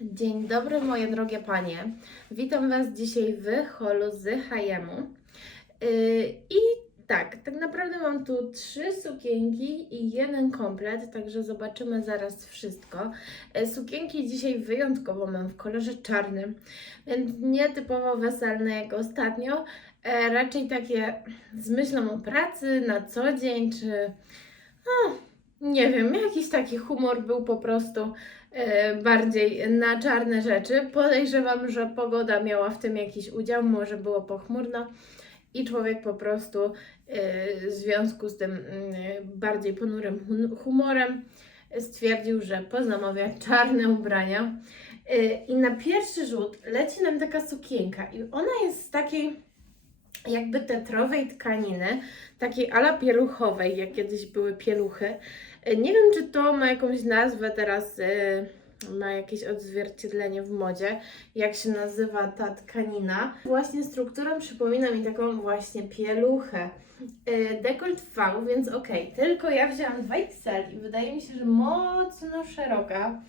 Dzień dobry, moje drogie panie. Witam Was dzisiaj w holu z Hayemu. Yy, I tak, tak naprawdę mam tu trzy sukienki i jeden komplet, także zobaczymy zaraz wszystko. Yy, Sukienki dzisiaj wyjątkowo mam w kolorze czarnym, więc nie typowo weselne jak ostatnio, e, raczej takie z myślą o pracy na co dzień, czy no, nie wiem, jakiś taki humor był po prostu bardziej na czarne rzeczy. Podejrzewam, że pogoda miała w tym jakiś udział, może było pochmurno i człowiek po prostu e, w związku z tym mm, bardziej ponurym humorem stwierdził, że pozamawia czarne ubrania. E, I na pierwszy rzut leci nam taka sukienka i ona jest z takiej jakby tetrowej tkaniny, takiej ala pieluchowej, jak kiedyś były pieluchy. E, Nie wiem, czy to ma jakąś nazwę teraz, e, ma jakieś odzwierciedlenie w modzie, jak się nazywa ta tkanina. Właśnie strukturą przypomina mi taką właśnie pieluchę. E, Dekolt V, więc okej, tylko ja wzięłam 2XL i wydaje mi się, że mocno szeroka.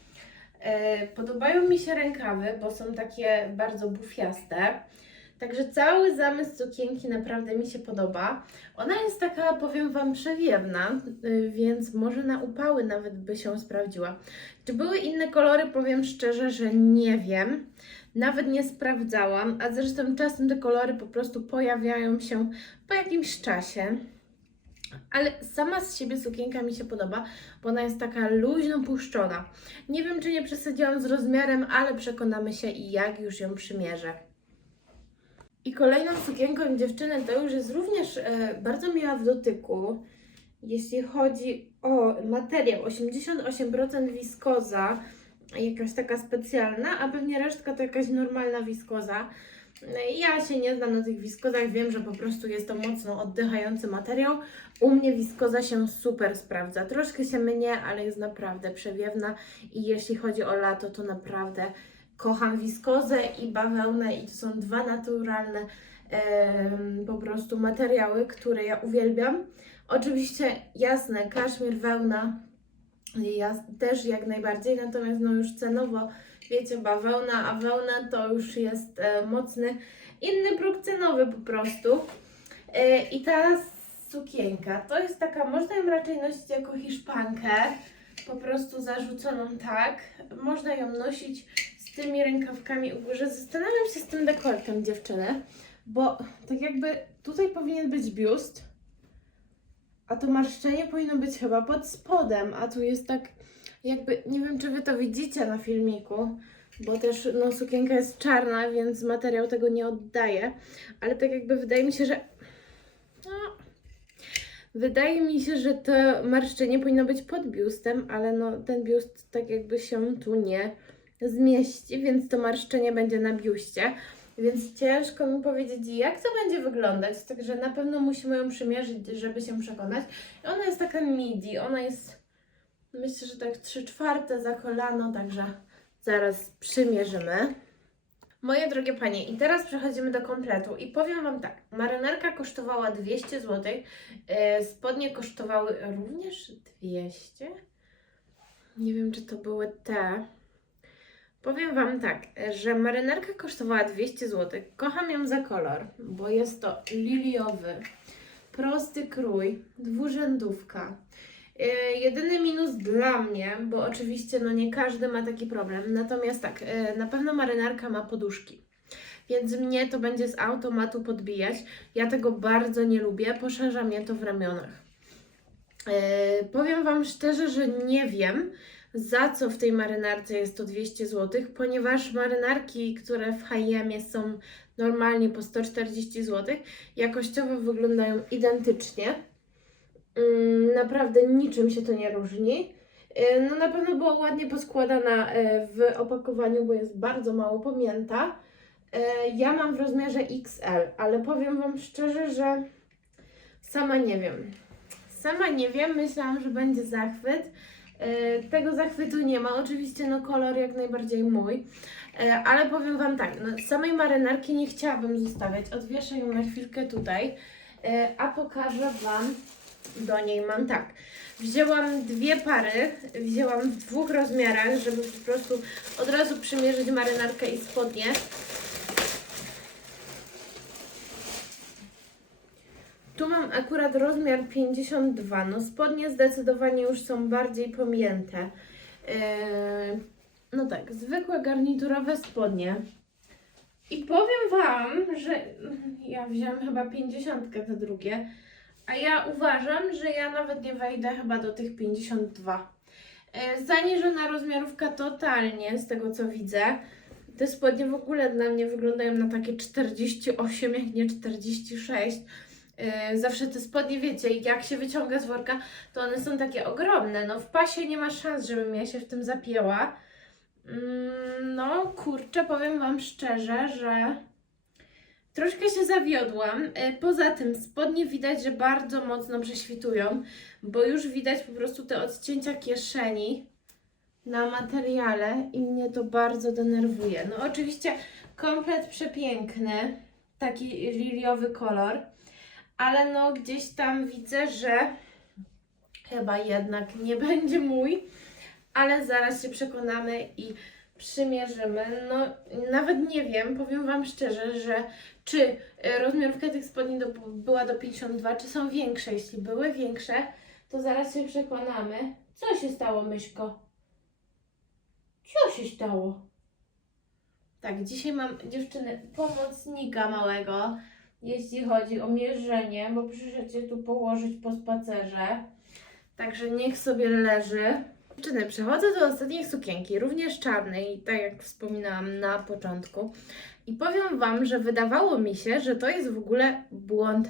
Podobają mi się rękawy, bo są takie bardzo bufiaste. Także cały zamysł sukienki naprawdę mi się podoba. Ona jest taka, powiem Wam, przewiewna, y, więc może na upały nawet by się sprawdziła. Czy były inne kolory? Powiem szczerze, że nie wiem. Nawet nie sprawdzałam, a zresztą czasem te kolory po prostu pojawiają się po jakimś czasie. Ale sama z siebie sukienka mi się podoba, bo ona jest taka luźno puszczona. Nie wiem, czy nie przesadziłam z rozmiarem, ale przekonamy się i jak już ją przymierzę. I kolejną sukienką dziewczyny to już jest również e, bardzo miła w dotyku. Jeśli chodzi o materiał, 88% wiskoza, jakaś taka specjalna, a pewnie resztka to jakaś normalna wiskoza. No Ja się nie znam na tych wiskozach, wiem, że po prostu jest to mocno oddychający materiał. U mnie wiskoza się super sprawdza. Troszkę się mnie, ale jest naprawdę przewiewna i jeśli chodzi o lato, to naprawdę kocham wiskozę i bawełnę i to są dwa naturalne po prostu materiały, które ja uwielbiam. Oczywiście jasne, kaszmir, wełna ja też jak najbardziej, natomiast no już cenowo wiecie, bawełna, a wełna to już jest e, mocny inny próg cenowy po prostu. E, I ta sukienka to jest taka, można ją raczej nosić jako hiszpankę, po prostu zarzuconą tak. Można ją nosić tymi rękawkami u. Zastanawiam się z tym dekoltem dziewczyny, bo tak jakby tutaj powinien być biust, a to marszczenie powinno być chyba pod spodem, a tu jest tak jakby, nie wiem czy wy to widzicie na filmiku, bo też no, sukienka jest czarna, więc materiał tego nie oddaje, ale tak jakby wydaje mi się, że no, wydaje mi się, że to marszczenie powinno być pod biustem, ale no ten biust tak jakby się tu nie zmieści, więc to marszczenie będzie na biuście. Więc ciężko mi powiedzieć, jak to będzie wyglądać. Także na pewno musimy ją przymierzyć, żeby się przekonać. I ona jest taka midi, ona jest myślę, że tak 3 czwarte za kolano, także zaraz przymierzymy. Moje drogie panie, i teraz przechodzimy do kompletu i powiem Wam tak, marynarka kosztowała 200 zł, e, spodnie kosztowały również 200. Nie wiem, czy to były te. Powiem Wam tak, że marynarka kosztowała 200 zł. Kocham ją za kolor, bo jest to liliowy, prosty krój, dwurzędówka. Yy, jedyny minus dla mnie, bo oczywiście no nie każdy ma taki problem, natomiast tak, yy, na pewno marynarka ma poduszki. Więc mnie to będzie z automatu podbijać. Ja tego bardzo nie lubię, poszerza mnie to w ramionach. Yy, powiem Wam szczerze, że nie wiem, za co w tej marynarce jest to 200 zł, ponieważ marynarki, które w H&M są normalnie po 140 zł, jakościowo wyglądają identycznie. Mm, Naprawdę niczym się to nie różni. Yy, No na pewno była ładnie poskładana yy, w opakowaniu, bo jest bardzo mało pamięta. Yy, Ja mam w rozmiarze XL, ale powiem Wam szczerze, że sama nie wiem. Sama nie wiem, myślałam, że będzie zachwyt. E, Tego zachwytu nie ma. Oczywiście no kolor jak najbardziej mój. E, Ale powiem Wam tak, no, samej marynarki nie chciałabym zostawiać. Odwieszę ją na chwilkę tutaj, e, a pokażę Wam do niej mam tak. Wzięłam dwie pary, wzięłam w dwóch rozmiarach, żeby po prostu od razu przymierzyć marynarkę i spodnie. Tu mam akurat rozmiar 52. No spodnie zdecydowanie już są bardziej pomięte. Eee, no tak, zwykłe garniturowe spodnie. I powiem Wam, że ja wziąłem chyba 50 te drugie, a ja uważam, że ja nawet nie wejdę chyba do tych 52. E, Zaniżona rozmiarówka totalnie, z tego co widzę. Te spodnie w ogóle dla mnie wyglądają na takie 48, jak nie 46. E, Zawsze te spodnie, wiecie, jak się wyciąga z worka, to one są takie ogromne. No w pasie nie ma szans, żebym ja się w tym zapięła. Mm, No kurczę, powiem Wam szczerze, że troszkę się zawiodłam. E, Poza tym spodnie widać, że bardzo mocno prześwitują, bo już widać po prostu te odcięcia kieszeni na materiale i mnie to bardzo denerwuje. No oczywiście komplet przepiękny, taki liliowy kolor, ale no gdzieś tam widzę, że chyba jednak nie będzie mój, ale zaraz się przekonamy i przymierzymy. No nawet nie wiem, powiem Wam szczerze, że czy e, rozmiarówka tych spodni do, była do 52, czy są większe. Jeśli były większe, to zaraz się przekonamy. Co się stało, Myszko? Co się stało? Tak, dzisiaj mam dziewczyny pomocnika małego, jeśli chodzi o mierzenie, bo przyszedł tu położyć po spacerze. Także niech sobie leży. Dziewczyny, przechodzę do ostatniej sukienki, również czarnej, tak jak wspominałam na początku. I powiem Wam, że wydawało mi się, że to jest w ogóle błąd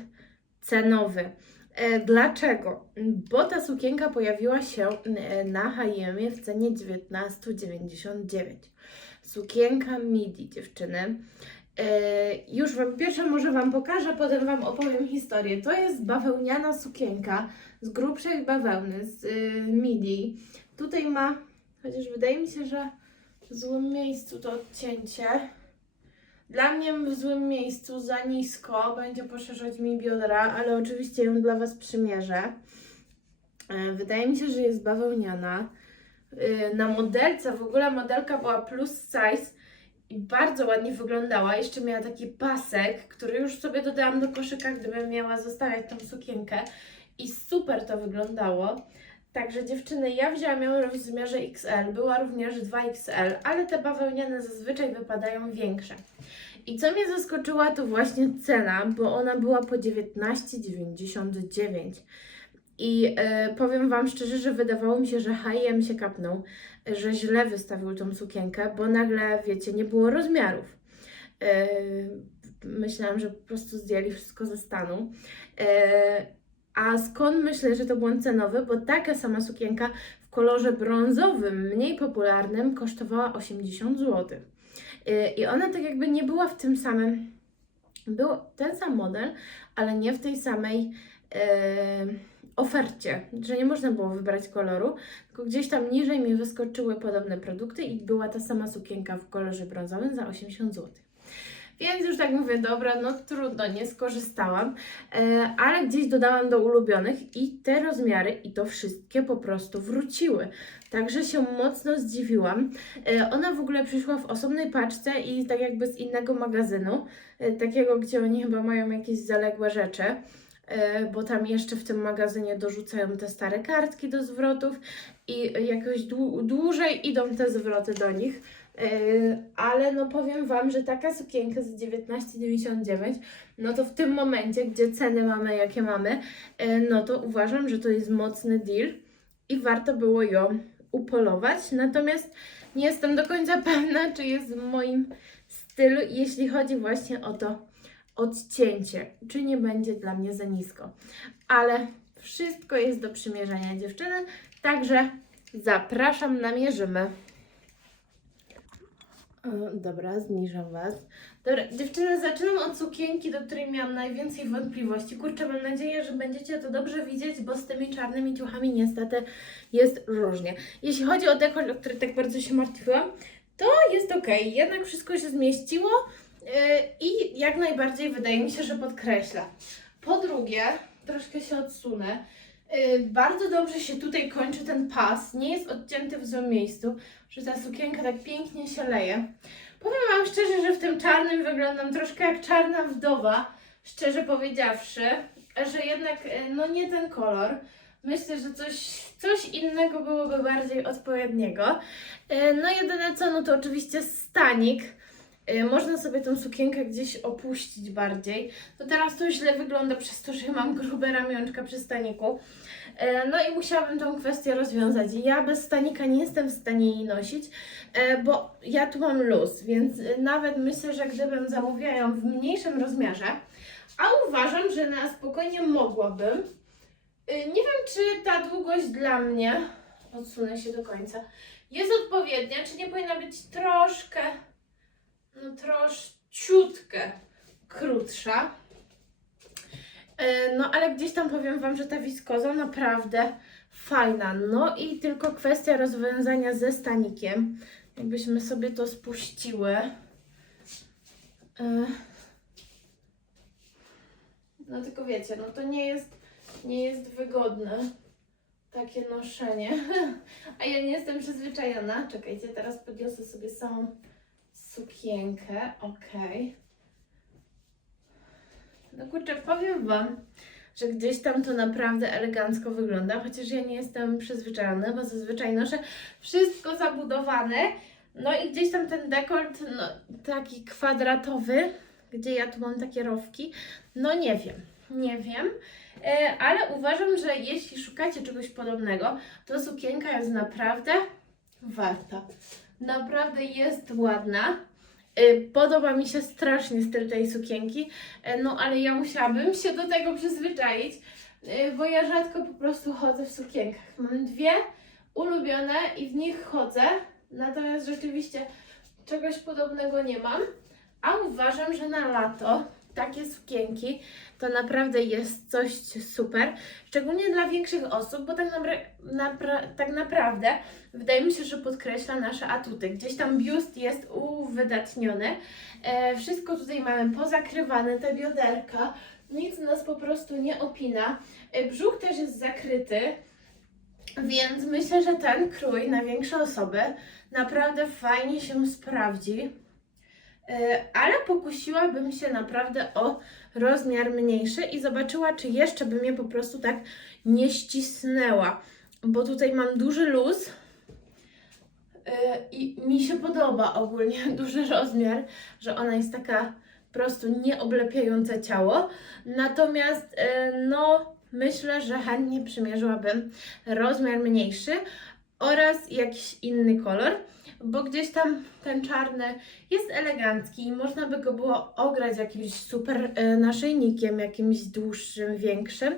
cenowy. E, Dlaczego? Bo ta sukienka pojawiła się e, na H&M w cenie 19,99. Sukienka midi, dziewczyny. E, Już Wam pierwsze może Wam pokażę, potem Wam opowiem historię. To jest bawełniana sukienka z grubszej bawełny, z y, midi. Tutaj ma, chociaż wydaje mi się, że w złym miejscu to odcięcie. Dla mnie w złym miejscu za nisko będzie poszerzać mi biodra, ale oczywiście ją dla Was przymierzę. E, Wydaje mi się, że jest bawełniana. E, Na modelce, w ogóle modelka była plus size i bardzo ładnie wyglądała. Jeszcze miała taki pasek, który już sobie dodałam do koszyka, gdybym miała zostawiać tą sukienkę. I super to wyglądało. Także dziewczyny, ja wzięłam ją w rozmiarze XL, była również 2XL, ale te bawełniane zazwyczaj wypadają większe. I co mnie zaskoczyła, to właśnie cena, bo ona była po 19,99. I e, powiem Wam szczerze, że wydawało mi się, że H&M się kapnął, że źle wystawił tą sukienkę, bo nagle, wiecie, nie było rozmiarów. E, myślałam, że po prostu zdjęli wszystko ze stanu. E, a skąd myślę, że to błąd cenowy? Bo taka sama sukienka w kolorze brązowym, mniej popularnym, kosztowała 80 zł. I ona tak jakby nie była w tym samym. Był ten sam model, ale nie w tej samej ofercie, że nie można było wybrać koloru, tylko gdzieś tam niżej mi wyskoczyły podobne produkty i była ta sama sukienka w kolorze brązowym za 80 zł. Więc już tak mówię, dobra, no trudno, nie skorzystałam, e, ale gdzieś dodałam do ulubionych i te rozmiary i to wszystkie po prostu wróciły. Także się mocno zdziwiłam. E, Ona w ogóle przyszła w osobnej paczce i tak jakby z innego magazynu, e, takiego, gdzie oni chyba mają jakieś zaległe rzeczy, bo tam jeszcze w tym magazynie dorzucają te stare kartki do zwrotów i jakoś dłu- dłużej idą te zwroty do nich. E, Ale no powiem Wam, że taka sukienka za 19,99, no to w tym momencie, gdzie ceny mamy jakie mamy, e, no to uważam, że to jest mocny deal i warto było ją upolować. Natomiast nie jestem do końca pewna, czy jest w moim stylu, jeśli chodzi właśnie o to odcięcie, czy nie będzie dla mnie za nisko. Ale wszystko jest do przymierzenia dziewczyny, także zapraszam, namierzymy. Dobra, zniżam Was. Dobra, dziewczyny, zaczynam od sukienki, do której miałam najwięcej wątpliwości. Kurczę, mam nadzieję, że będziecie to dobrze widzieć, bo z tymi czarnymi ciuchami niestety jest różnie. Jeśli chodzi o dekolt, o który tak bardzo się martwiłam, to jest ok. Jednak wszystko się zmieściło i jak najbardziej wydaje mi się, że podkreśla. Po drugie, troszkę się odsunę. Yy, bardzo dobrze się tutaj kończy ten pas, nie jest odcięty w złym miejscu, że ta sukienka tak pięknie się leje. Powiem Wam szczerze, że w tym czarnym wyglądam troszkę jak czarna wdowa, szczerze powiedziawszy, że jednak yy, no nie ten kolor. Myślę, że coś, coś innego byłoby bardziej odpowiedniego. No jedyne co, no to oczywiście stanik. Yy, Można sobie tą sukienkę gdzieś opuścić bardziej. No teraz to źle wygląda przez to, że mam grube ramionczka przy staniku. E, No i musiałabym tą kwestię rozwiązać. Ja bez stanika nie jestem w stanie jej nosić, e, bo ja tu mam luz, więc nawet myślę, że gdybym zamówiła ją w mniejszym rozmiarze, a uważam, że na spokojnie mogłabym. Nie wiem, czy ta długość dla mnie, odsunę się do końca, jest odpowiednia, czy nie powinna być troszkę, troszciutkę krótsza. E, No ale gdzieś tam powiem Wam, że ta wiskoza naprawdę fajna. No i tylko kwestia rozwiązania ze stanikiem. Jakbyśmy sobie to spuściły. E, No tylko wiecie, no to nie jest, nie jest wygodne takie noszenie. A ja nie jestem przyzwyczajona. Czekajcie, teraz podniosę sobie samą sukienkę. Okej. No kurczę, powiem Wam, że gdzieś tam to naprawdę elegancko wygląda, chociaż ja nie jestem przyzwyczajona, bo zazwyczaj noszę wszystko zabudowane. No i gdzieś tam ten dekolt, no taki kwadratowy, gdzie ja tu mam takie rowki, no nie wiem, nie wiem. E, ale uważam, że jeśli szukacie czegoś podobnego, to sukienka jest naprawdę warta. Naprawdę jest ładna. E, Podoba mi się strasznie styl tej sukienki, e, no ale ja musiałabym się do tego przyzwyczaić, e, bo ja rzadko po prostu chodzę w sukienkach. Mam dwie ulubione i w nich chodzę, natomiast rzeczywiście czegoś podobnego nie mam, a uważam, że na lato takie sukienki to naprawdę jest coś super, szczególnie dla większych osób, bo tak, napra- napra- tak naprawdę wydaje mi się, że podkreśla nasze atuty. Gdzieś tam biust jest uwydatniony, e, wszystko tutaj mamy pozakrywane, te bioderka, nic nas po prostu nie opina. E, brzuch też jest zakryty, więc myślę, że ten krój na większe osoby naprawdę fajnie się sprawdzi. E, Ale pokusiłabym się naprawdę o rozmiar mniejszy i zobaczyła, czy jeszcze by mnie po prostu tak nie ścisnęła, bo tutaj mam duży luz e, i mi się podoba ogólnie duży rozmiar, że ona jest taka po prostu nieoblepiająca ciało. Natomiast e, no myślę, że chętnie przymierzyłabym rozmiar mniejszy oraz jakiś inny kolor, bo gdzieś tam ten czarny jest elegancki i można by go było ograć jakimś super e, naszyjnikiem, jakimś dłuższym, większym,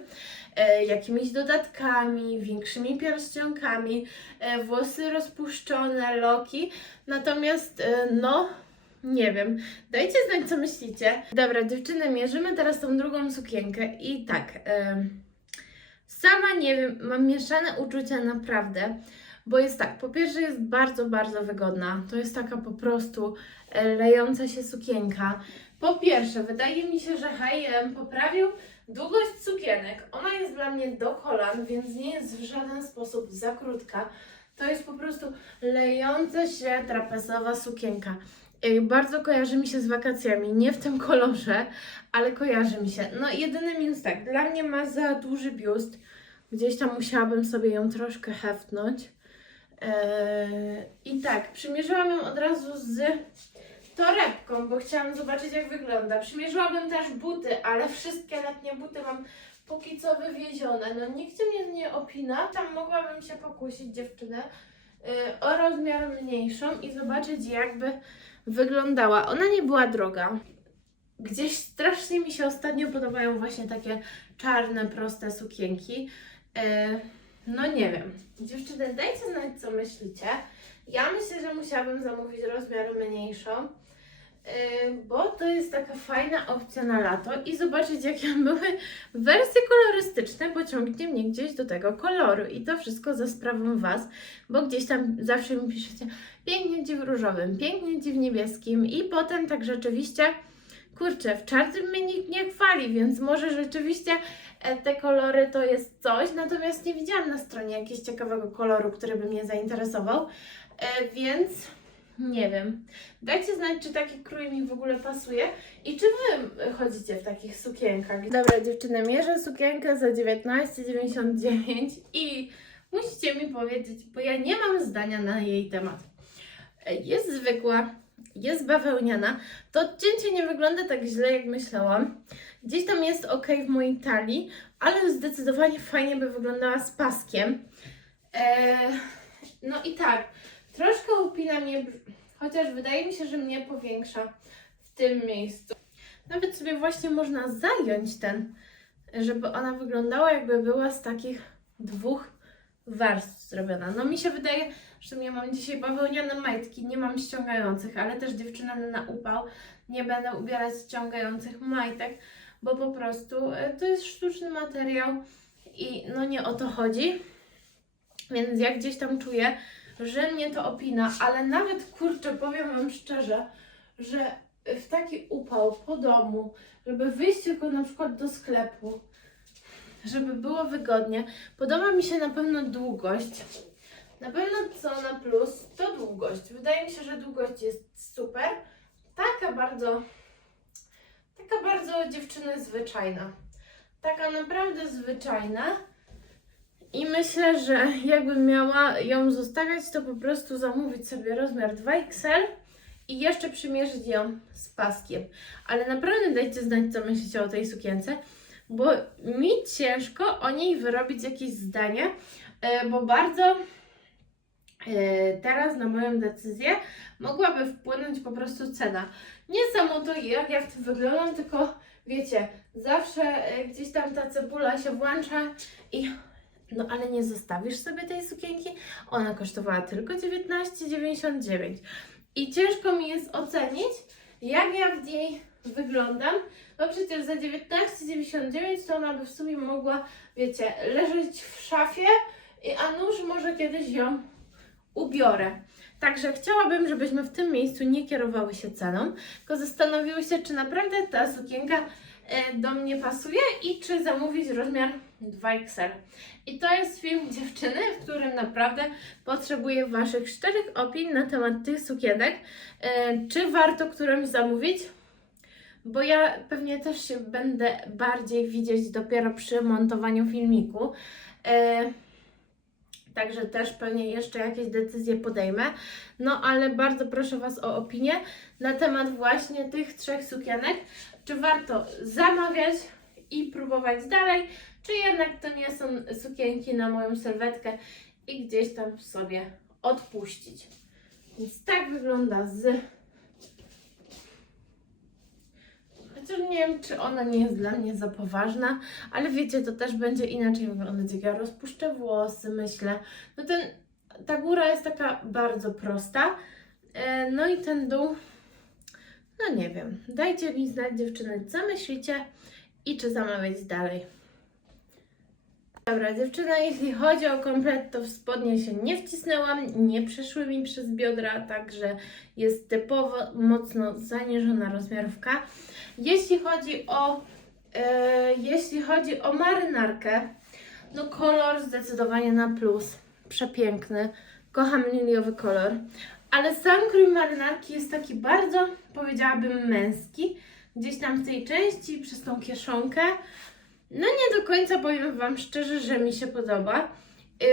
e, jakimiś dodatkami, większymi pierścionkami, e, włosy rozpuszczone, loki. Natomiast no, nie wiem. Dajcie znać, co myślicie. Dobra, dziewczyny, mierzymy teraz tą drugą sukienkę i tak. em, sama nie wiem, mam mieszane uczucia naprawdę, bo jest tak, po pierwsze jest bardzo, bardzo wygodna. To jest taka po prostu e, lejąca się sukienka. Po pierwsze, wydaje mi się, że H&M poprawił długość sukienek. Ona jest dla mnie do kolan, więc nie jest w żaden sposób za krótka. To jest po prostu lejąca się trapezowa sukienka. Bardzo kojarzy mi się z wakacjami, nie w tym kolorze, ale kojarzy mi się. No jedyny minus tak, dla mnie ma za duży biust. Gdzieś tam musiałabym sobie ją troszkę heftnąć. Eee, I tak, przymierzyłam ją od razu z torebką, bo chciałam zobaczyć jak wygląda. Przymierzyłabym też buty, ale wszystkie letnie buty mam póki co wywiezione. No nikt mnie nie opina. Tam mogłabym się pokusić dziewczynę yy, o rozmiar mniejszą i zobaczyć jakby wyglądała. Ona nie była droga. Gdzieś strasznie mi się ostatnio podobają właśnie takie czarne, proste sukienki. No nie wiem. Dziewczyny, dajcie znać, co myślicie. Ja myślę, że musiałabym zamówić rozmiar mniejszą, yy, bo to jest taka fajna opcja na lato i zobaczyć, jakie były wersje kolorystyczne, pociągnie mnie gdzieś do tego koloru i to wszystko za sprawą Was, bo gdzieś tam zawsze mi piszecie pięknie Ci w różowym, pięknie Ci w niebieskim i potem tak rzeczywiście kurczę, w czarnym mnie nikt nie chwali, więc może rzeczywiście te kolory to jest coś, natomiast nie widziałam na stronie jakiegoś ciekawego koloru, który by mnie zainteresował, e, więc nie wiem. Dajcie znać, czy taki krój mi w ogóle pasuje i czy wy e, chodzicie w takich sukienkach. Dobra dziewczyny, mierzę sukienkę za 19,99 i musicie mi powiedzieć, bo ja nie mam zdania na jej temat. E, Jest zwykła, jest bawełniana. To odcięcie nie wygląda tak źle, jak myślałam. Gdzieś tam jest ok w mojej talii, ale zdecydowanie fajnie by wyglądała z paskiem. E, no i tak, troszkę upina mnie, chociaż wydaje mi się, że mnie powiększa w tym miejscu. Nawet sobie właśnie można zająć ten, żeby ona wyglądała jakby była z takich dwóch warstw zrobiona. No mi się wydaje, że ja mam dzisiaj bawełniane majtki, nie mam ściągających, ale też dziewczyny na upał nie będę ubierać ściągających majtek, bo po prostu e, to jest sztuczny materiał i no nie o to chodzi. Więc ja gdzieś tam czuję, że mnie to opina, ale nawet kurczę, powiem Wam szczerze, że w taki upał po domu, żeby wyjść tylko na przykład do sklepu, żeby było wygodnie, podoba mi się na pewno długość. Na pewno co na plus to długość. Wydaje mi się, że długość jest super. Taka bardzo, taka bardzo dziewczyny zwyczajna. Taka naprawdę zwyczajna. I myślę, że jakbym miała ją zostawiać, to po prostu zamówić sobie rozmiar 2XL i jeszcze przymierzyć ją z paskiem. Ale naprawdę dajcie znać, co myślicie o tej sukience, bo mi ciężko o niej wyrobić jakieś zdanie, e, bo bardzo e, teraz na moją decyzję mogłaby wpłynąć po prostu cena. Nie samo to, jak ja w tym wyglądam, tylko wiecie, zawsze e, gdzieś tam ta cebula się włącza i no ale nie zostawisz sobie tej sukienki. Ona kosztowała tylko 19,99. I ciężko mi jest ocenić, jak ja w niej wyglądam. No przecież za 19,99 to ona by w sumie mogła, wiecie, leżeć w szafie, i a nuż może kiedyś ją ubiorę. Także chciałabym, żebyśmy w tym miejscu nie kierowały się ceną, tylko zastanowiły się, czy naprawdę ta sukienka e, do mnie pasuje i czy zamówić rozmiar 2XL. I to jest film dziewczyny, w którym naprawdę potrzebuję Waszych szczerych opinii na temat tych sukienek. E, czy warto którąś zamówić? Bo ja pewnie też się będę bardziej widzieć dopiero przy montowaniu filmiku. Także też pewnie jeszcze jakieś decyzje podejmę. No ale bardzo proszę Was o opinię na temat właśnie tych trzech sukienek. Czy warto zamawiać i próbować dalej, czy jednak to nie są sukienki na moją sylwetkę i gdzieś tam sobie odpuścić. Więc tak wygląda z. Chociaż nie wiem, czy ona nie jest dla mnie za poważna, ale wiecie, to też będzie inaczej wyglądać, jak ja rozpuszczę włosy, myślę. No ten, ta góra jest taka bardzo prosta, e, no i ten dół, no nie wiem. Dajcie mi znać, dziewczyny, co myślicie i czy zamawiać dalej. Dobra, dziewczyna, jeśli chodzi o komplet, to w spodnie się nie wcisnęłam, nie przeszły mi przez biodra, także jest typowo mocno zaniżona rozmiarówka. Jeśli chodzi o, e, jeśli chodzi o marynarkę, no kolor zdecydowanie na plus, przepiękny, kocham liliowy kolor, ale sam krój marynarki jest taki bardzo, powiedziałabym, męski, gdzieś tam w tej części, przez tą kieszonkę, no nie do końca powiem Wam szczerze, że mi się podoba. Yy,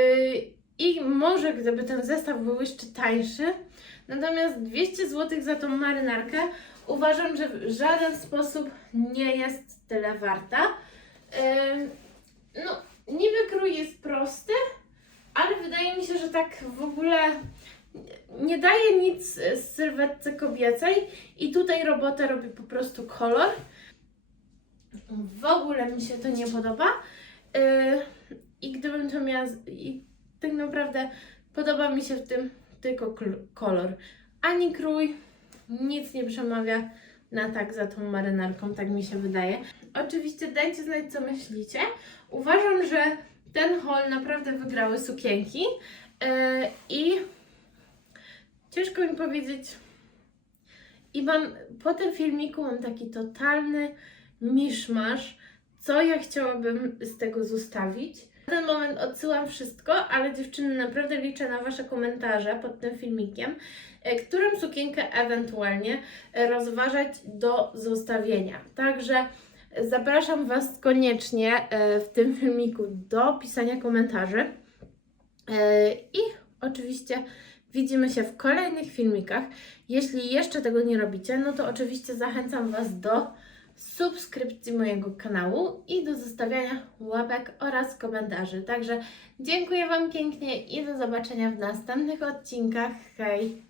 I może gdyby ten zestaw był jeszcze tańszy, natomiast 200 zł za tą marynarkę uważam, że w żaden sposób nie jest tyle warta. Yy, no, niby krój jest prosty, ale wydaje mi się, że tak w ogóle nie daje nic z sylwetce kobiecej i tutaj robotę robi po prostu kolor. W ogóle mi się to nie podoba. Yy, I gdybym to miała. I tak naprawdę podoba mi się w tym tylko kolor. Ani krój, nic nie przemawia na tak za tą marynarką, tak mi się wydaje. Oczywiście dajcie znać, co myślicie. Uważam, że ten haul naprawdę wygrały sukienki. Yy, I ciężko mi powiedzieć i mam po tym filmiku mam taki totalny miszmasz, co ja chciałabym z tego zostawić. Na ten moment odsyłam wszystko, ale dziewczyny naprawdę liczę na Wasze komentarze pod tym filmikiem, e, którą sukienkę ewentualnie e, rozważać do zostawienia. Także zapraszam Was koniecznie e, w tym filmiku do pisania komentarzy. I oczywiście widzimy się w kolejnych filmikach. Jeśli jeszcze tego nie robicie, no to oczywiście zachęcam Was do subskrypcji mojego kanału i do zostawiania łapek oraz komentarzy. Także dziękuję Wam pięknie i do zobaczenia w następnych odcinkach. Hej!